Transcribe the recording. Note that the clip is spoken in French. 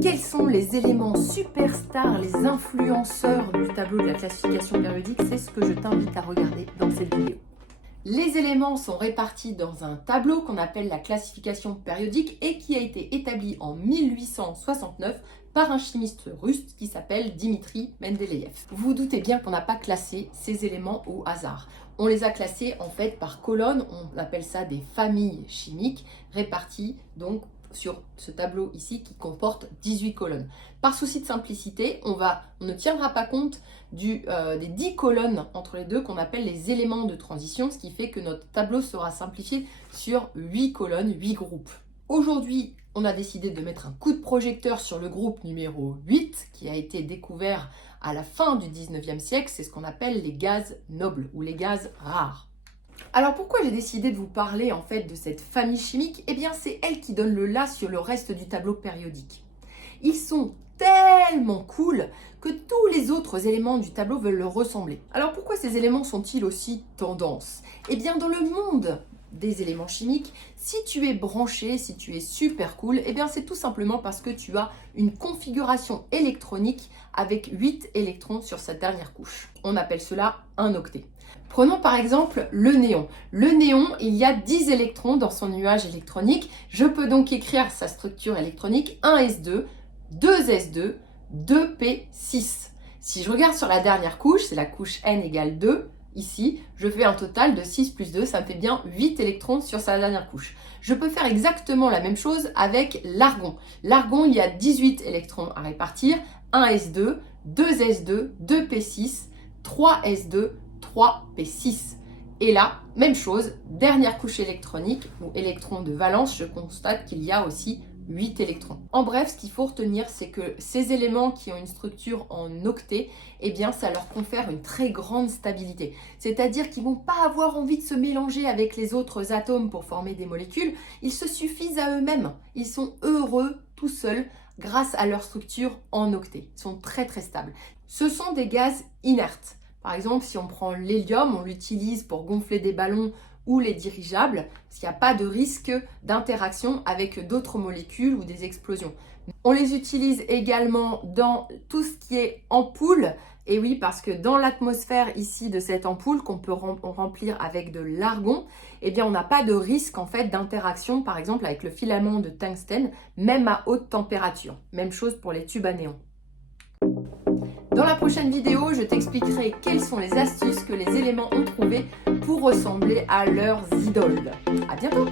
Quels sont les éléments superstars, les influenceurs du tableau de la classification périodique? C'est ce que je t'invite à regarder dans cette vidéo. Les éléments sont répartis dans un tableau qu'on appelle la classification périodique et qui a été établi en 1869 par un chimiste russe qui s'appelle Dimitri Mendeleïev. Vous vous doutez bien qu'on n'a pas classé ces éléments au hasard. On les a classés en fait par colonnes, on appelle ça des familles chimiques réparties donc sur ce tableau ici qui comporte 18 colonnes. Par souci de simplicité, on ne tiendra pas compte des 10 colonnes entre les deux qu'on appelle les éléments de transition, ce qui fait que notre tableau sera simplifié sur 8 colonnes, 8 groupes. Aujourd'hui, on a décidé de mettre un coup de projecteur sur le groupe numéro 8 qui a été découvert à la fin du 19e siècle, c'est ce qu'on appelle les gaz nobles ou les gaz rares. Alors pourquoi j'ai décidé de vous parler en fait de cette famille chimique? Eh bien c'est elle qui donne le là sur le reste du tableau périodique. Ils sont tellement cool que tous les autres éléments du tableau veulent leur ressembler. Alors pourquoi ces éléments sont-ils aussi tendance? Eh bien dans le monde des éléments chimiques, si tu es branché, si tu es super cool, eh bien c'est tout simplement parce que tu as une configuration électronique avec 8 électrons sur sa dernière couche. On appelle cela un octet. Prenons par exemple le néon. Le néon, il y a 10 électrons dans son nuage électronique. Je peux donc écrire sa structure électronique 1s2, 2s2, 2p6. Si je regarde sur la dernière couche, c'est la couche n égale 2, ici, je fais un total de 6 plus 2, ça me fait bien 8 électrons sur sa dernière couche. Je peux faire exactement la même chose avec l'argon. L'argon, il y a 18 électrons à répartir, 1s2, 2s2, 2p6, 3s2, 3p6. Et là, même chose, dernière couche électronique ou électron de valence, je constate qu'il y a aussi 8 électrons. En bref, ce qu'il faut retenir, c'est que ces éléments qui ont une structure en octet, eh bien, ça leur confère une très grande stabilité. C'est-à-dire qu'ils ne vont pas avoir envie de se mélanger avec les autres atomes pour former des molécules. Ils se suffisent à eux-mêmes. Ils sont heureux tout seuls grâce à leur structure en octet. Ils sont très très stables. Ce sont des gaz inertes. Par exemple, si on prend l'hélium, on l'utilise pour gonfler des ballons ou les dirigeables, parce qu'il n'y a pas de risque d'interaction avec d'autres molécules ou des explosions. On les utilise également dans tout ce qui est ampoule, et oui, parce que dans l'atmosphère ici de cette ampoule qu'on peut remplir avec de l'argon, eh bien on n'a pas de risque en fait d'interaction par exemple avec le filament de tungstène, même à haute température. Même chose pour les tubes à néon. Dans la prochaine vidéo, je t'expliquerai quelles sont les astuces que les éléments ont trouvées pour ressembler à leurs idoles. À bientôt!